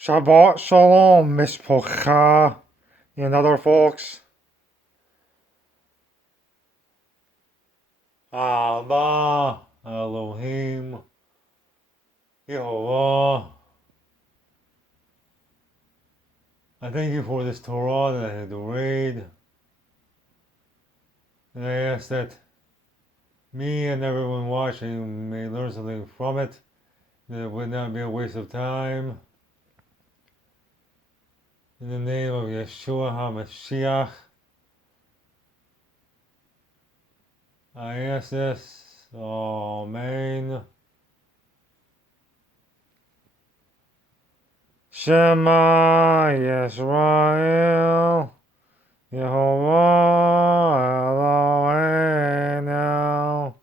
Shabbat Shalom, Mishpocha, and other folks. Abba, Elohim, Yehovah. I thank you for this Torah that I had to read. And I ask that me and everyone watching may learn something from it, that it would not be a waste of time. In the name of Yeshua HaMashiach, I ask this. Amen. Shema Yisrael, Yehovah Eloheinu,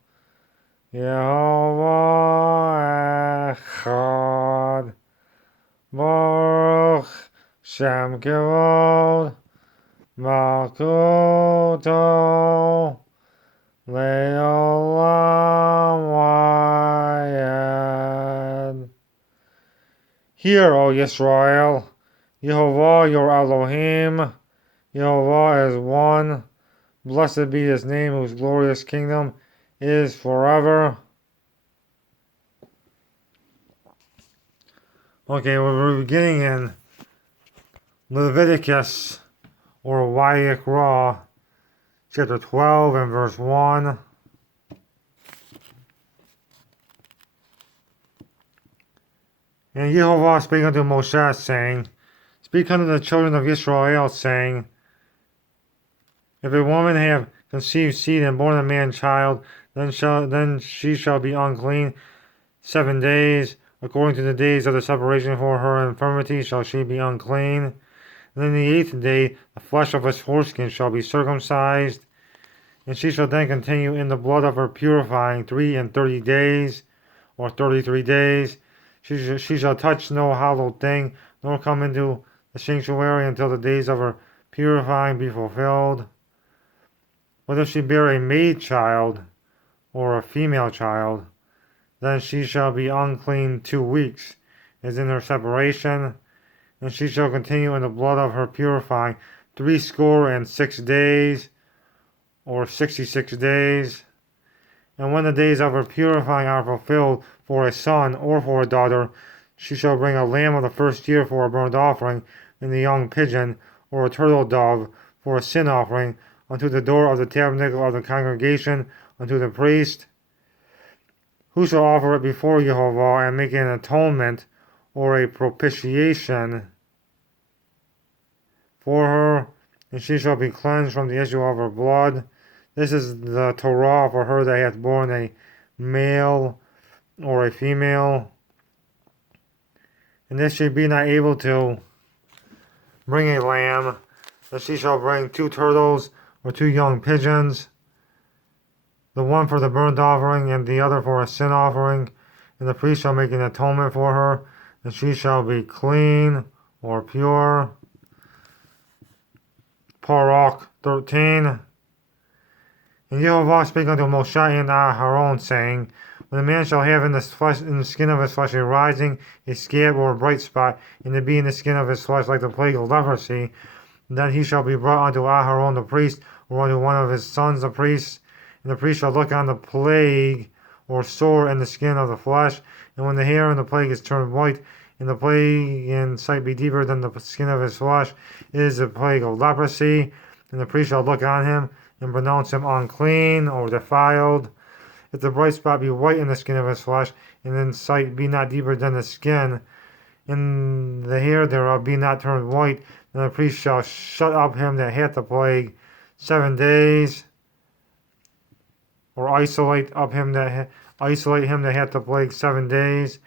Yehovah Echad, Baruch Shem Kivod, Malkuto, Le'olam Vayed. Hear, O Yisrael, Yehovah your Elohim, Yehovah is one. Blessed be his name, whose glorious kingdom is forever. Okay, we're beginning in Leviticus, or Vayikra, chapter 12 and verse 1. And Yehovah spake unto Moshe, saying, Speak unto the children of Israel, saying, If a woman have conceived seed and born a man child, then she shall be unclean 7 days. According to the days of the separation for her infirmity shall she be unclean. And in the 8th day the flesh of his foreskin shall be circumcised, and she shall then continue in the blood of her purifying 33 days, or 33 days. She shall touch no hallowed thing, nor come into the sanctuary until the days of her purifying be fulfilled. But if she bear a maid child, or a female child, then she shall be unclean 2 weeks, as in her separation, and she shall continue in the blood of her purifying 66 days, or 66 days. And when the days of her purifying are fulfilled for a son or for a daughter, she shall bring a lamb of the first year for a burnt offering, and a young pigeon, or a turtle dove, for a sin offering, unto the door of the tabernacle of the congregation, unto the priest. Who shall offer it before Jehovah, and make an atonement, or a propitiation for her, and she shall be cleansed from the issue of her blood. This is the Torah for her that hath borne a male or a female. And if she be not able to bring a lamb, then she shall bring 2 turtles or 2 young pigeons, the one for the burnt offering and the other for a sin offering. And the priest shall make an atonement for her, and she shall be clean or pure. Parach 13. And Yehovah spake unto Moshe and Aharon, saying, When a man shall have in the skin of his flesh a rising, a scab, or a bright spot, and to be in the skin of his flesh like the plague of leprosy, then he shall be brought unto Aharon the priest, or unto one of his sons the priests. And the priest shall look on the plague, or sore in the skin of the flesh, and when the hair in the plague is turned white, and the plague in sight be deeper than the skin of his flesh, it is the plague of leprosy. And the priest shall look on him, and pronounce him unclean or defiled. If the bright spot be white in the skin of his flesh, and in sight be not deeper than the skin, and the hair thereof be not turned white, then the priest shall shut up him that hath the plague 7 days, or isolate him that hath the plague 7 days.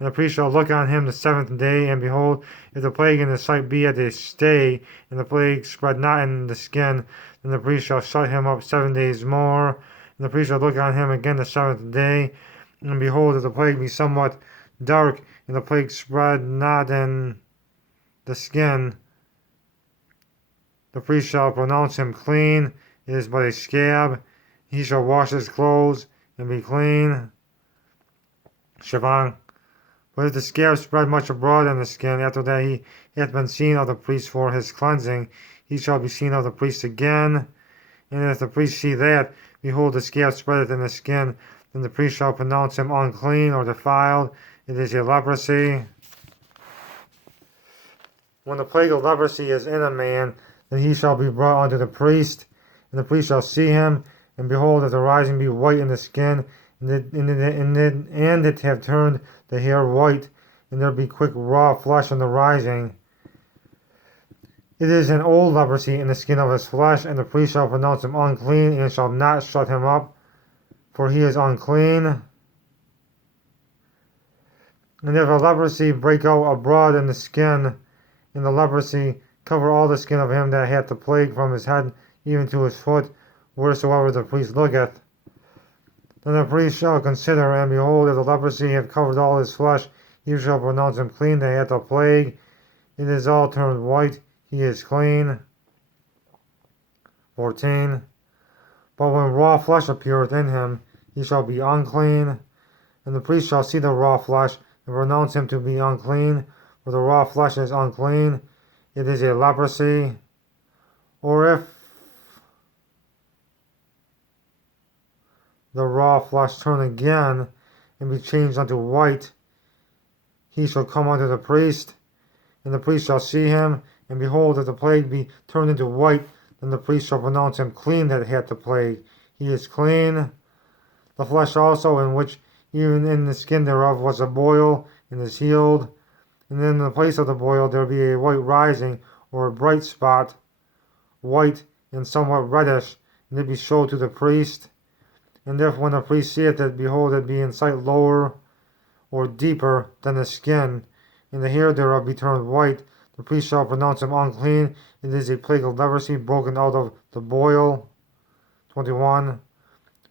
And the priest shall look on him the 7th day, and behold, if the plague in the sight be at a stay, and the plague spread not in the skin, then the priest shall shut him up 7 days more. And the priest shall look on him again the 7th day, and behold, if the plague be somewhat dark, and the plague spread not in the skin, the priest shall pronounce him clean. It is but a scab. He shall wash his clothes and be clean. Sivan But if the scab spread much abroad in the skin, after that he hath been seen of the priest for his cleansing, he shall be seen of the priest again. And if the priest see that, behold, the scab spreadeth in the skin, then the priest shall pronounce him unclean or defiled. It is a leprosy. When the plague of leprosy is in a man, then he shall be brought unto the priest, and the priest shall see him, and behold, if the rising be white in the skin, and it have turned the hair white, and there be quick raw flesh on the rising, it is an old leprosy in the skin of his flesh, and the priest shall pronounce him unclean, and shall not shut him up, for he is unclean. And if a leprosy break out abroad in the skin, and the leprosy cover all the skin of him that hath the plague from his head even to his foot, wheresoever the priest looketh, then the priest shall consider, and behold, if the leprosy have covered all his flesh, he shall pronounce him clean that hath the plague. It is all turned white, he is clean. 14. But when raw flesh appeareth in him, he shall be unclean, and the priest shall see the raw flesh, and pronounce him to be unclean, for the raw flesh is unclean, it is a leprosy. Or if the raw flesh turn again, and be changed unto white, he shall come unto the priest, and the priest shall see him, and behold, if the plague be turned into white, then the priest shall pronounce him clean that hath the plague. He is clean. The flesh also, in which even in the skin thereof was a boil, and is healed. And in the place of the boil there be a white rising, or a bright spot, white and somewhat reddish, and it be showed to the priest. And if when the priest seeth it, behold, it be in sight lower or deeper than the skin, and the hair thereof be turned white, the priest shall pronounce him unclean. It is a plague of leprosy broken out of the boil. 21.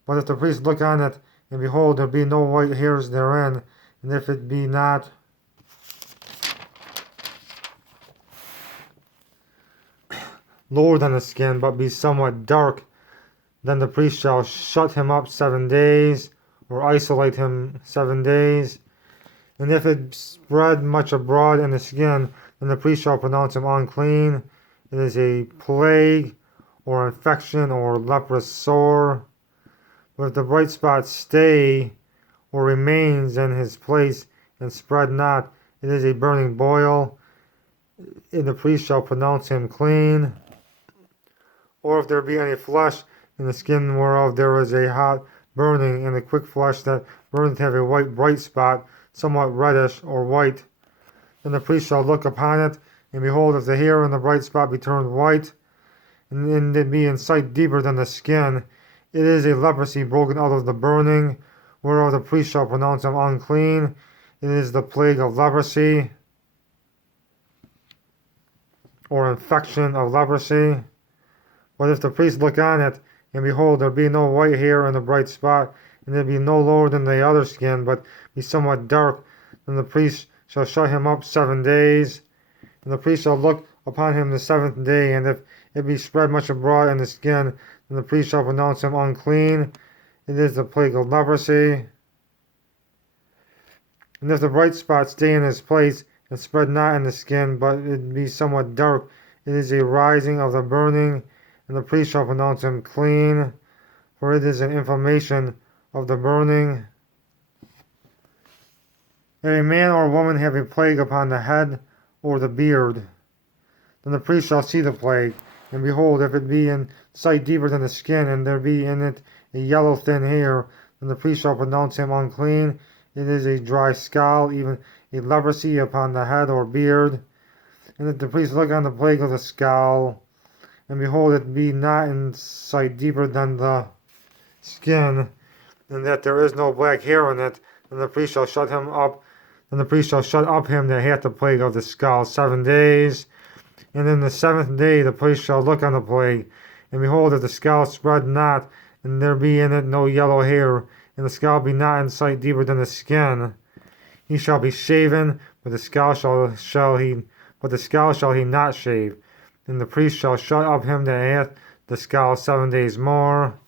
But if the priest look on it, and behold, there be no white hairs therein, and if it be not lower than the skin, but be somewhat dark, then the priest shall shut him up 7 days, or isolate him 7 days. And if it spread much abroad in the skin, then the priest shall pronounce him unclean. It is a plague, or infection, or leprous sore. But if the bright spot stay, or remains in his place, and spread not, it is a burning boil, and the priest shall pronounce him clean. Or if there be any flesh in the skin whereof there is a hot burning, and the quick flesh that burneth have a white bright spot, somewhat reddish or white, then the priest shall look upon it, and behold, if the hair in the bright spot be turned white, and it be in sight deeper than the skin, it is a leprosy broken out of the burning, whereof the priest shall pronounce him unclean. It is the plague of leprosy, or infection of leprosy. But if the priest look on it, and behold, there be no white hair in the bright spot, and there be no lower than the other skin, but be somewhat dark, then the priest shall shut him up 7 days. And the priest shall look upon him the 7th day, and if it be spread much abroad in the skin, then the priest shall pronounce him unclean. It is the plague of leprosy. And if the bright spot stay in his place, and spread not in the skin, but it be somewhat dark, it is a rising of the burning, and the priest shall pronounce him clean, for it is an inflammation of the burning. If a man or woman have a plague upon the head or the beard, then the priest shall see the plague, and behold, if it be in sight deeper than the skin, and there be in it a yellow thin hair, then the priest shall pronounce him unclean. It is a dry scald, even a leprosy upon the head or beard. And if the priest look on the plague of the scald, and behold, it be not in sight deeper than the skin, and that there is no black hair in it, then the priest shall shut him up. Then the priest shall shut up him that hath the plague of the scald 7 days. And in the 7th day the priest shall look on the plague, and behold, if the scald spread not, and there be in it no yellow hair, and the scald be not in sight deeper than the skin, he shall be shaven, but the scald shall he not shave. And the priest shall shut up him that hath the scald 7 days more.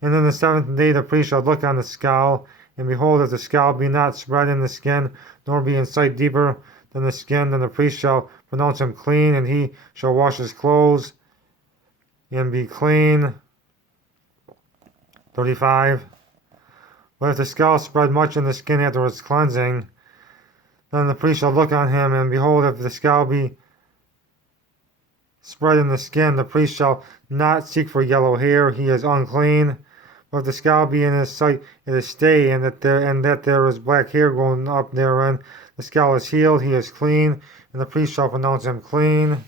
And in the 7th day the priest shall look on the scald, And behold, if the scab be not spread in the skin, nor be in sight deeper than the skin, then the priest shall pronounce him clean, and he shall wash his clothes and be clean. 35. But if the scab spread much in the skin after its cleansing, then the priest shall look on him, and behold, if the scab be spread in the skin, the priest shall not seek for yellow hair, he is unclean. But if the scab be in his sight, it is stay, and that there is black hair growing up therein, the scab is healed, he is clean, and the priest shall pronounce him clean.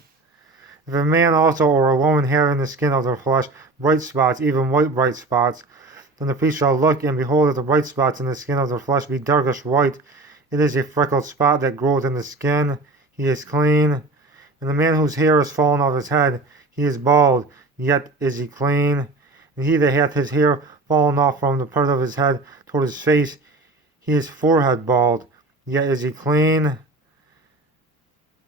If a man also or a woman have in the skin of their flesh bright spots, even white bright spots, then the priest shall look, and behold, if the bright spots in the skin of their flesh be darkish white, it is a freckled spot that groweth in the skin, he is clean. And the man whose hair is fallen off his head, he is bald, yet is he clean. And he that hath his hair fallen off from the part of his head toward his face, he is forehead bald, yet is he clean.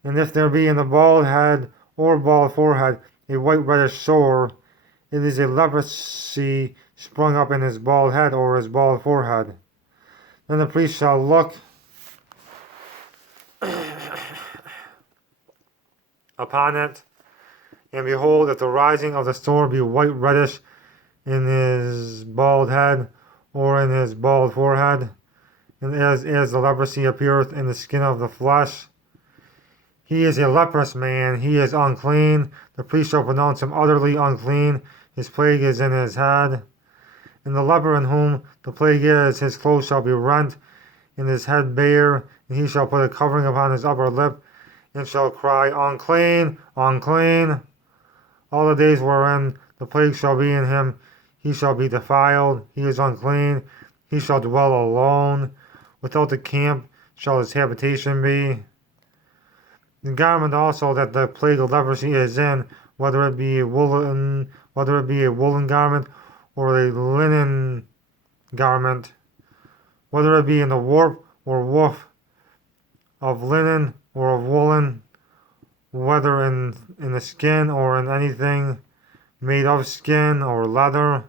And if there be in the bald head or bald forehead a white reddish sore, it is a leprosy sprung up in his bald head or his bald forehead. Then the priest shall look upon it, and behold, if the rising of the sore be white reddish in his bald head or in his bald forehead, and as the leprosy appeareth in the skin of the flesh, he is a leprous man, he is unclean. The priest shall pronounce him utterly unclean, his plague is in his head. And the leper in whom the plague is, his clothes shall be rent, and his head bare, and he shall put a covering upon his upper lip, and shall cry, Unclean, unclean. All the days wherein the plague shall be in him, he shall be defiled, he is unclean, he shall dwell alone. Without the camp shall his habitation be. The garment also that the plague of leprosy is in, whether it be a woolen garment or a linen garment, whether it be in the warp or woof of linen or of woolen, whether in the skin or in anything made of skin or leather.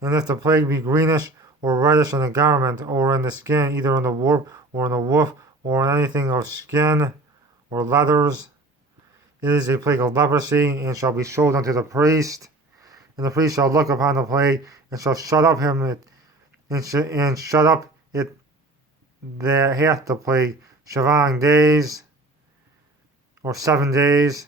And if the plague be greenish or reddish in the garment or in the skin, either in the warp or in the woof or in anything of skin or leathers, it is a plague of leprosy, and shall be showed unto the priest. And the priest shall look upon the plague, and shall shut up it that hath the plague 7 days, or 7 days.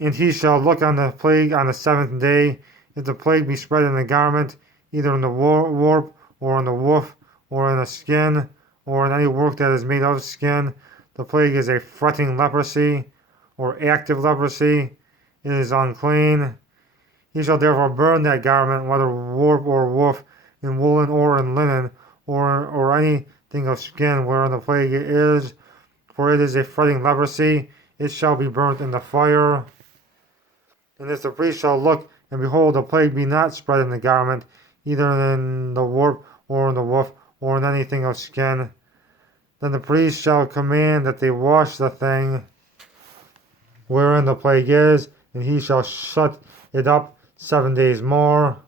And he shall look on the plague on the 7th day. If the plague be spread in the garment, either in the warp, or in the woof, or in the skin, or in any work that is made of skin, the plague is a fretting leprosy, or active leprosy. It is unclean. He shall therefore burn that garment, whether warp or woof, in woolen or in linen, or anything of skin wherein the plague is, for it is a fretting leprosy. It shall be burnt in the fire. And if the priest shall look, and behold, the plague be not spread in the garment, either in the warp, or in the woof, or in anything of skin, then the priest shall command that they wash the thing wherein the plague is, and he shall shut it up 7 days more.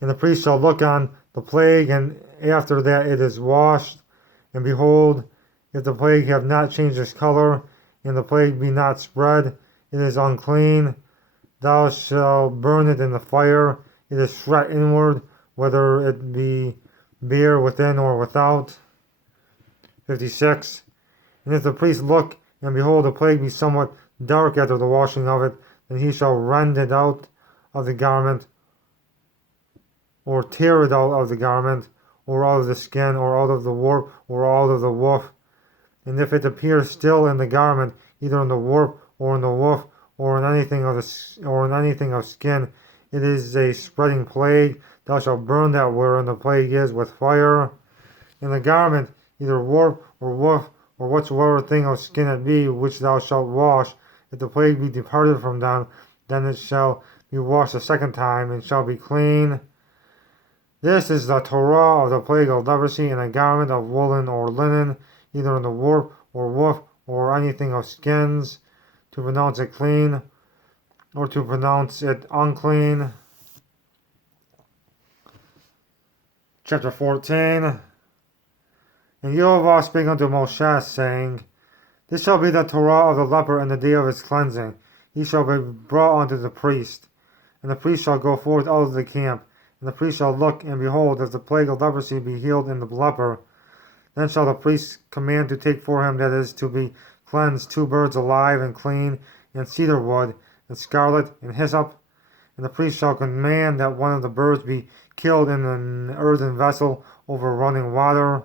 And the priest shall look on the plague, and after that it is washed. And behold, if the plague have not changed its color, and the plague be not spread, it is unclean. Thou shalt burn it in the fire. It is fret inward, whether it be bare within or without. 56. And if the priest look, and behold, the plague be somewhat dark after the washing of it, then he shall rend it out of the garment, or tear it out of the garment, or out of the skin, or out of the warp, or out of the woof. And if it appear still in the garment, either in the warp, or in the woof, or in anything of skin, it is a spreading plague. Thou shalt burn that wherein the plague is with fire. In the garment, either warp or woof, or whatsoever thing of skin it be, which thou shalt wash, if the plague be departed from them, then it shall be washed a second time, and shall be clean. This is the Torah of the plague of leprosy in a garment of woolen or linen, either in the warp or woof, or anything of skins, to pronounce it clean, or to pronounce it unclean. Chapter 14. And Yehovah spake unto Moshe, saying, This shall be the Torah of the leper in the day of his cleansing. He shall be brought unto the priest. And the priest shall go forth out of the camp. And the priest shall look, and behold, if the plague of leprosy be healed in the leper, then shall the priest command to take for him that is to be cleansed 2 birds alive and clean, and cedar wood, and scarlet, and hyssop. And the priest shall command that one of the birds be killed in an earthen vessel over running water.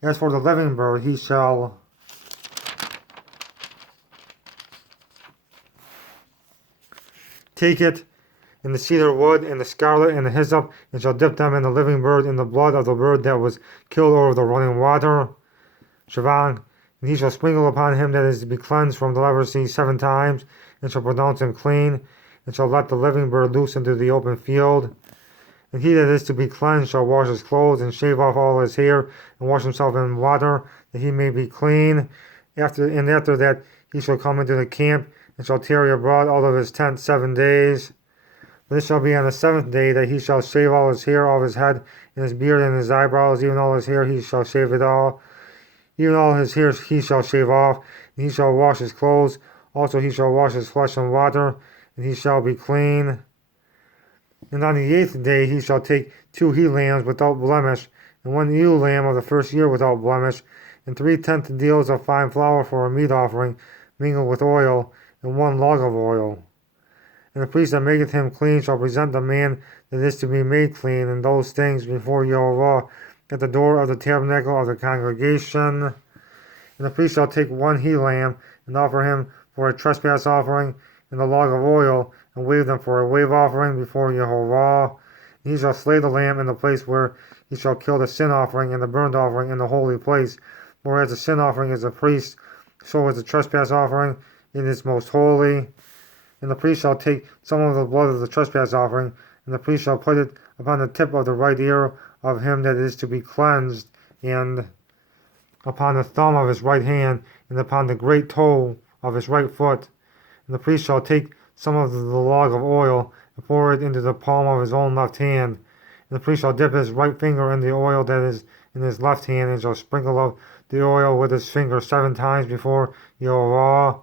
As for the living bird, he shall take it in the cedar wood, and the scarlet, and the hyssop, and shall dip them in the living bird in the blood of the bird that was killed over the running water. Shabbat. And he shall sprinkle upon him that is to be cleansed from the leprosy 7 times, and shall pronounce him clean, and shall let the living bird loose into the open field. And he that is to be cleansed shall wash his clothes, and shave off all his hair, and wash himself in water, that he may be clean. After that he shall come into the camp, and shall tarry abroad out of his tent 7 days. But it shall be on the 7th day that he shall shave all his hair off his head, and his beard, and his eyebrows, even all his hair he shall shave it all. Even all his hair he shall shave off, and he shall wash his clothes. Also he shall wash his flesh in water, and he shall be clean. And on the 8th day he shall take 2 he-lambs without blemish, and 1 ewe lamb of the first year without blemish, and 3/10 deals of fine flour for a meat offering, mingled with oil, and 1 log of oil. And the priest that maketh him clean shall present the man that is to be made clean in those things before Yehovah at the door of the tabernacle of the congregation. And the priest shall take 1 he-lamb, and offer him for a trespass offering, and a log of oil, and wave them for a wave offering before Yehovah. And he shall slay the lamb in the place where he shall kill the sin offering and the burnt offering in the holy place. For as the sin offering is a priest, so is the trespass offering, it is most holy. And the priest shall take some of the blood of the trespass offering, and the priest shall put it upon the tip of the right ear of him that is to be cleansed, and upon the thumb of his right hand, and upon the great toe of his right foot. And the priest shall take some of the log of oil, and pour it into the palm of his own left hand. And the priest shall dip his right finger in the oil that is in his left hand, and shall sprinkle of the oil with his finger 7 times before Yehovah.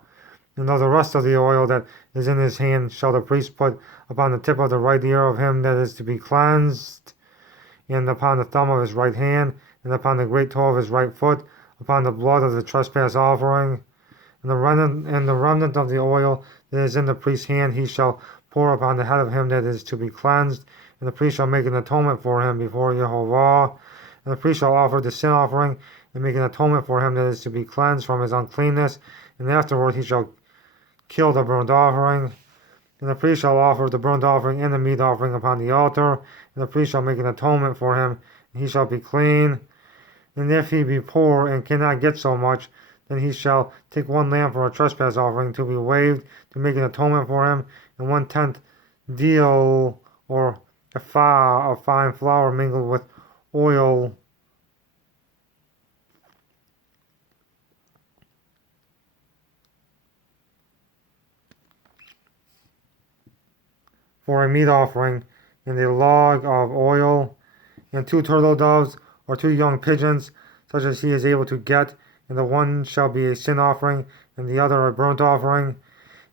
And of the rest of the oil that is in his hand shall the priest put upon the tip of the right ear of him that is to be cleansed, and upon the thumb of his right hand, and upon the great toe of his right foot, upon the blood of the trespass offering. And the remnant of the oil that is in the priest's hand he shall pour upon the head of him that is to be cleansed, and the priest shall make an atonement for him before Yehovah. And the priest shall offer the sin offering, and make an atonement for him that is to be cleansed from his uncleanness, and afterward he shall kill the burnt offering. And the priest shall offer the burnt offering and the meat offering upon the altar, and the priest shall make an atonement for him, and he shall be clean. And if he be poor and cannot get so much, then he shall take 1 lamb for a trespass offering to be waved, to make an atonement for him, and 1/10 deal or ephah of fine flour mingled with oil, for a meat offering, and a log of oil, and 2 turtle doves, or 2 young pigeons, such as he is able to get, and the one shall be a sin offering, and the other a burnt offering.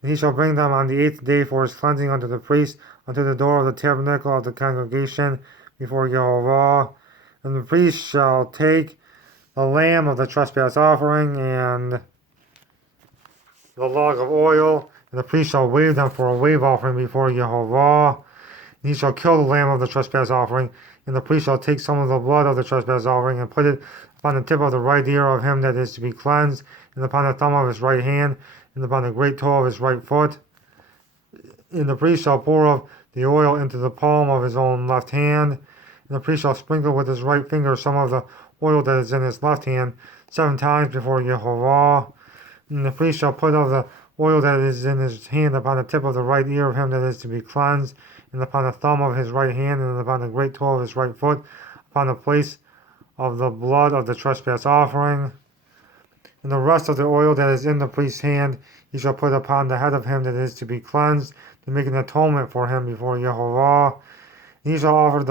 And he shall bring them on the 8th day for his cleansing unto the priest, unto the door of the tabernacle of the congregation, before Yehovah. And the priest shall take the lamb of the trespass offering, and the log of oil, and the priest shall wave them for a wave offering before Yehovah. And he shall kill the lamb of the trespass offering, and the priest shall take some of the blood of the trespass offering, and put it upon the tip of the right ear of him that is to be cleansed, and upon the thumb of his right hand, and upon the great toe of his right foot. And the priest shall pour of the oil into the palm of his own left hand, and the priest shall sprinkle with his right finger some of the oil that is in his left hand 7 times before Yehovah. And the priest shall put of the oil that is in his hand upon the tip of the right ear of him that is to be cleansed, and upon the thumb of his right hand, and upon the great toe of his right foot, upon the place of the blood of the trespass offering. And the rest of the oil that is in the priest's hand he shall put upon the head of him that is to be cleansed, to make an atonement for him before Yehovah. And he shall offer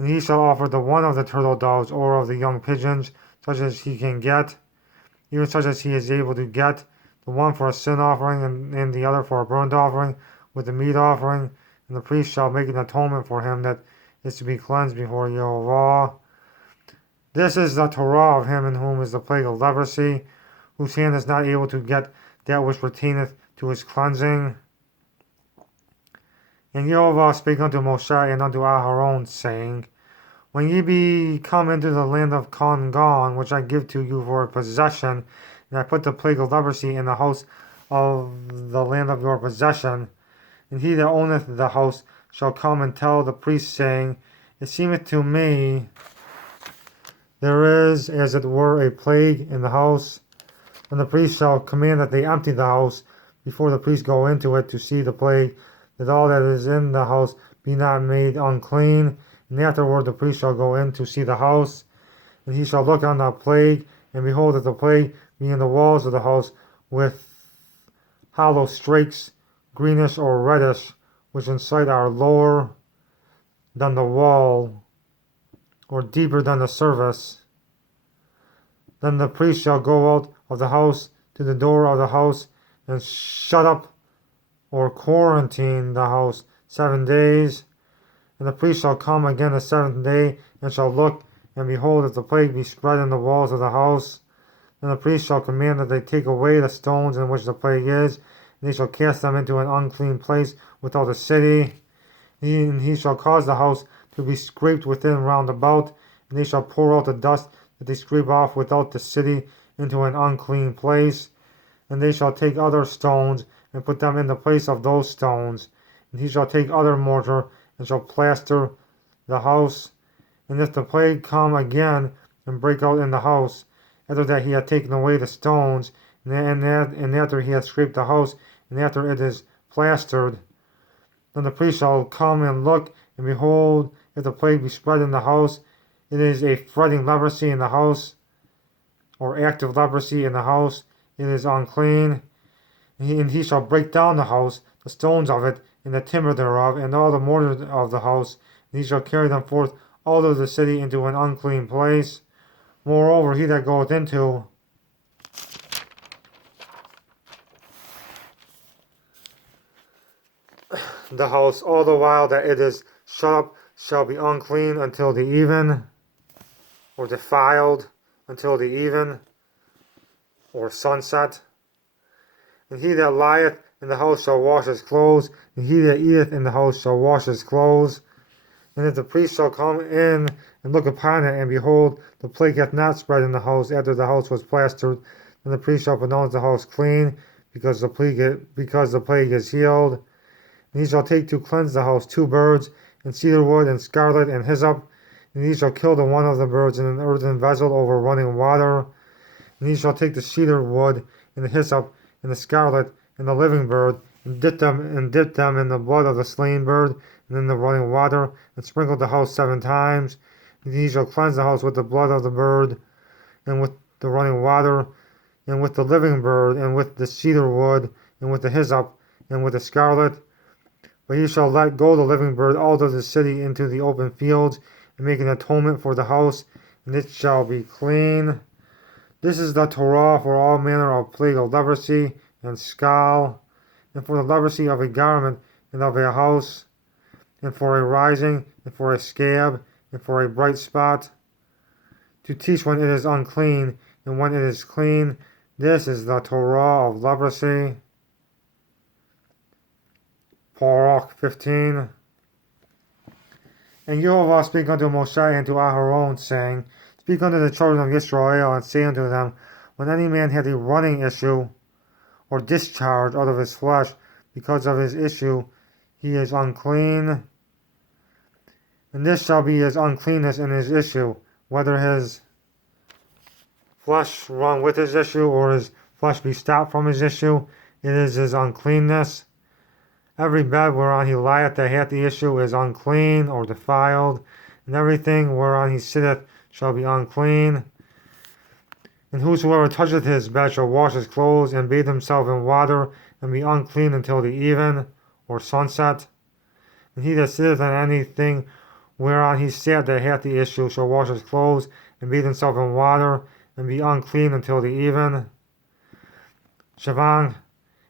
And he shall offer the one of the turtle doves or of the young pigeons, such as he can get, even such as he is able to get, the one for a sin offering and the other for a burnt offering with the meat offering. And the priest shall make an atonement for him that is to be cleansed before Yehovah. This is the Torah of him in whom is the plague of leprosy, whose hand is not able to get that which pertaineth to his cleansing. And Yehovah spake unto Moshe and unto Aharon, saying, When ye be come into the land of Canaan, which I give to you for a possession, and I put the plague of leprosy in the house of the land of your possession, and he that owneth the house shall come and tell the priest, saying, It seemeth to me there is, as it were, a plague in the house. And the priest shall command that they empty the house before the priest go into it to see the plague, that all that is in the house be not made unclean. And afterward the priest shall go in to see the house, and he shall look on the plague, and behold, that the plague be in the walls of the house, with hollow streaks, greenish or reddish, which in sight are lower than the wall, or deeper than the surface. Then the priest shall go out of the house to the door of the house, and shut up or quarantine the house 7 days. And the priest shall come again the 7th day, and shall look, and behold, if the plague be spread in the walls of the house. Then the priest shall command that they take away the stones in which the plague is, and they shall cast them into an unclean place without the city. And he shall cause the house to be scraped within round about, and they shall pour out the dust that they scrape off without the city into an unclean place. And they shall take other stones, and put them in the place of those stones. And he shall take other mortar, and shall plaster the house. And if the plague come again, and break out in the house, after that he hath taken away the stones, and after he hath scraped the house, and after it is plastered, then the priest shall come and look, and behold, if the plague be spread in the house, it is a fretting leprosy in the house, or active leprosy in the house, it is unclean. And he shall break down the house, the stones of it, and the timber thereof, and all the mortar of the house, and he shall carry them forth out of the city into an unclean place. Moreover, he that goeth into the house all the while that it is shut up shall be unclean until the even, or defiled until the even, or sunset. And he that lieth in the house shall wash his clothes, and he that eateth in the house shall wash his clothes. And if the priest shall come in and look upon it, and behold, the plague hath not spread in the house after the house was plastered, then the priest shall pronounce the house clean, because the plague is healed. And he shall take to cleanse the house 2 birds, and cedar wood, and scarlet, and hyssop. And he shall kill the one of the birds in an earthen vessel over running water. And he shall take the cedar wood, and the hyssop, and the scarlet, and the living bird, and dip them in the blood of the slain bird, and in the running water, and sprinkle the house 7 times. And he shall cleanse the house with the blood of the bird, and with the running water, and with the living bird, and with the cedar wood, and with the hyssop, and with the scarlet. But he shall let go the living bird out of the city into the open fields, and make an atonement for the house, and it shall be clean. This is the Torah for all manner of plague of leprosy and scale, and for the leprosy of a garment and of a house, and for a rising, and for a scab, and for a bright spot, to teach when it is unclean, and when it is clean. This is the Torah of leprosy. Parach 15. And Yehovah spake unto Moshe and to Aharon, saying, Speak unto the children of Israel, and say unto them, When any man hath a running issue, or discharge out of his flesh, because of his issue, he is unclean. And this shall be his uncleanness in his issue, whether his flesh run with his issue, or his flesh be stopped from his issue, it is his uncleanness. Every bed whereon he lieth that hath the issue is unclean, or defiled, and everything whereon he sitteth shall be unclean. And whosoever toucheth his bed shall wash his clothes, and bathe himself in water, and be unclean until the even, or sunset. And he that sitteth on anything whereon he sat that hath the issue shall wash his clothes, and bathe himself in water, and be unclean until the even. Shabbat.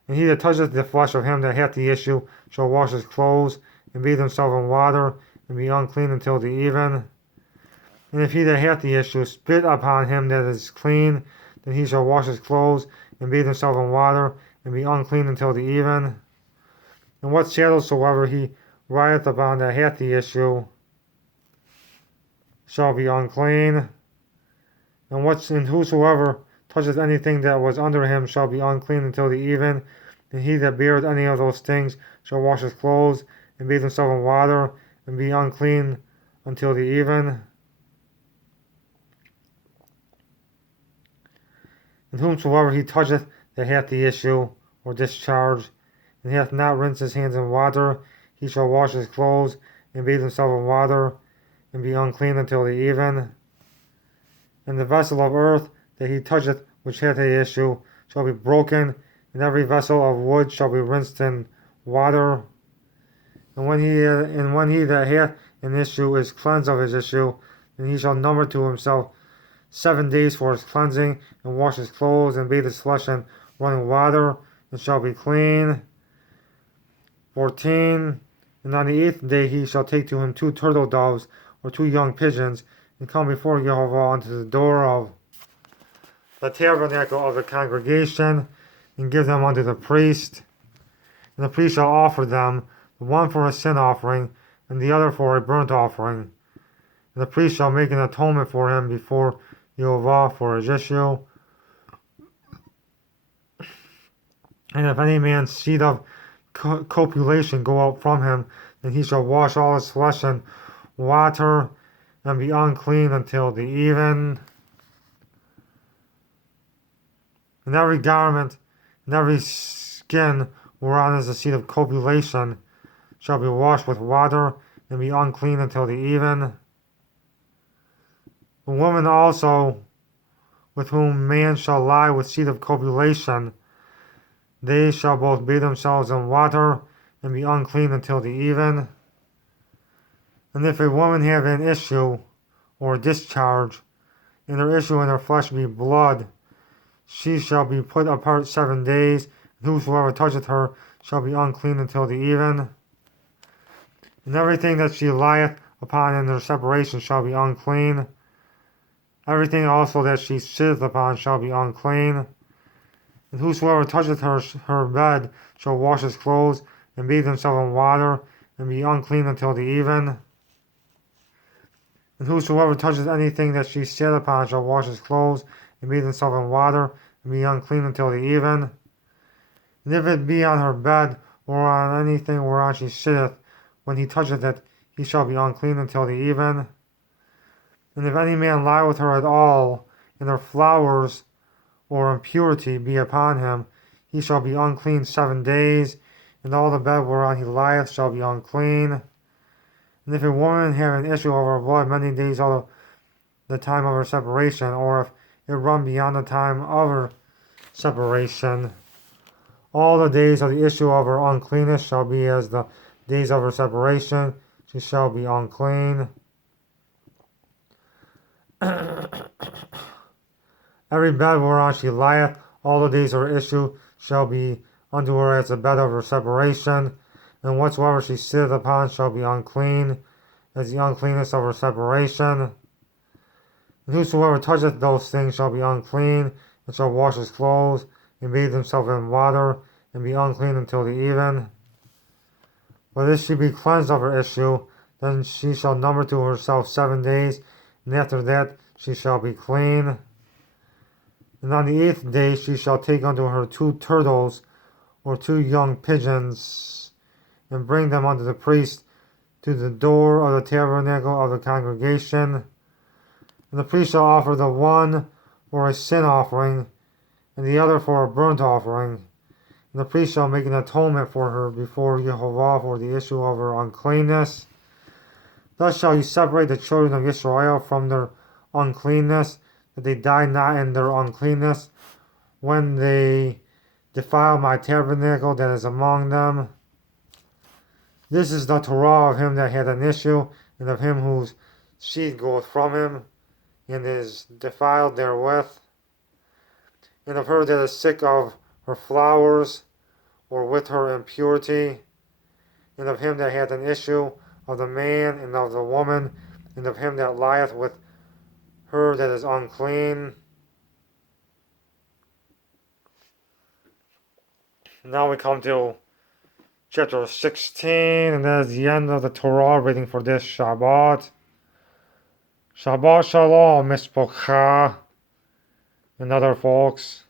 And he that toucheth the flesh of him that hath the issue shall wash his clothes, and bathe himself in water, and be unclean until the even. And if he that hath the issue spit upon him that is clean, then he shall wash his clothes, and bathe himself in water, and be unclean until the even. And what shadow soever he writeth upon that hath the issue shall be unclean. And whosoever toucheth anything that was under him shall be unclean until the even. And he that beareth any of those things shall wash his clothes, and bathe himself in water, and be unclean until the even. And whomsoever he toucheth that hath the issue, or discharge, and hath not rinsed his hands in water, he shall wash his clothes, and bathe himself in water, and be unclean until the even. And the vessel of earth that he toucheth which hath the issue shall be broken, and every vessel of wood shall be rinsed in water. And when he that hath an issue is cleansed of his issue, then he shall number to himself 7 days for his cleansing, and wash his clothes, and bathe his flesh in running water, and shall be clean. 14. And on the 8th day he shall take to him 2 turtle doves, or 2 young pigeons, and come before Jehovah unto the door of the tabernacle of the congregation, and give them unto the priest. And the priest shall offer them, the one for a sin offering, and the other for a burnt offering. And the priest shall make an atonement for him before Jehovah for his issue. And if any man's seed of copulation go out from him, then he shall wash all his flesh in water, and be unclean until the even. And every garment, and every skin whereon is the seed of copulation, shall be washed with water, and be unclean until the even. The woman also, with whom man shall lie with seed of copulation, they shall both bathe themselves in water, and be unclean until the even. And if a woman have an issue, or a discharge, and her issue in her flesh be blood, she shall be put apart 7 days, and whosoever toucheth her shall be unclean until the even. And everything that she lieth upon in her separation shall be unclean. Everything also that she sitteth upon shall be unclean. And whosoever toucheth her bed shall wash his clothes, and bathe himself in water, and be unclean until the even. And whosoever toucheth anything that she sat upon shall wash his clothes, and bathe himself in water, and be unclean until the even. And if it be on her bed, or on anything whereon she sitteth, when he toucheth it, he shall be unclean until the even. And if any man lie with her at all, and her flowers or impurity be upon him, he shall be unclean 7 days, and all the bed whereon he lieth shall be unclean. And if a woman have an issue of her blood many days out of the time of her separation, or if it run beyond the time of her separation, all the days of the issue of her uncleanness shall be as the days of her separation, she shall be unclean. Every bed whereon she lieth, all the days of her issue shall be unto her as the bed of her separation, and whatsoever she sitteth upon shall be unclean, as the uncleanness of her separation. And whosoever toucheth those things shall be unclean, and shall wash his clothes, and bathe himself in water, and be unclean until the even. But if she be cleansed of her issue, then she shall number to herself 7 days, and after that she shall be clean. And on the 8th day she shall take unto her 2 turtles, or 2 young pigeons, and bring them unto the priest to the door of the tabernacle of the congregation. And the priest shall offer the one for a sin offering, and the other for a burnt offering. And the priest shall make an atonement for her before Jehovah for the issue of her uncleanness. Thus shall you separate the children of Israel from their uncleanness, that they die not in their uncleanness, when they defile my tabernacle that is among them. This is the Torah of him that had an issue, and of him whose seed goeth from him, and is defiled therewith, and of her that is sick of her flowers, or with her impurity, and of him that hath an issue of the man and of the woman, and of him that lieth with her that is unclean. Now we come to chapter 16, and that is the end of the Torah reading for this Shabbat. Shabbat Shalom, Mishpocha, and other folks.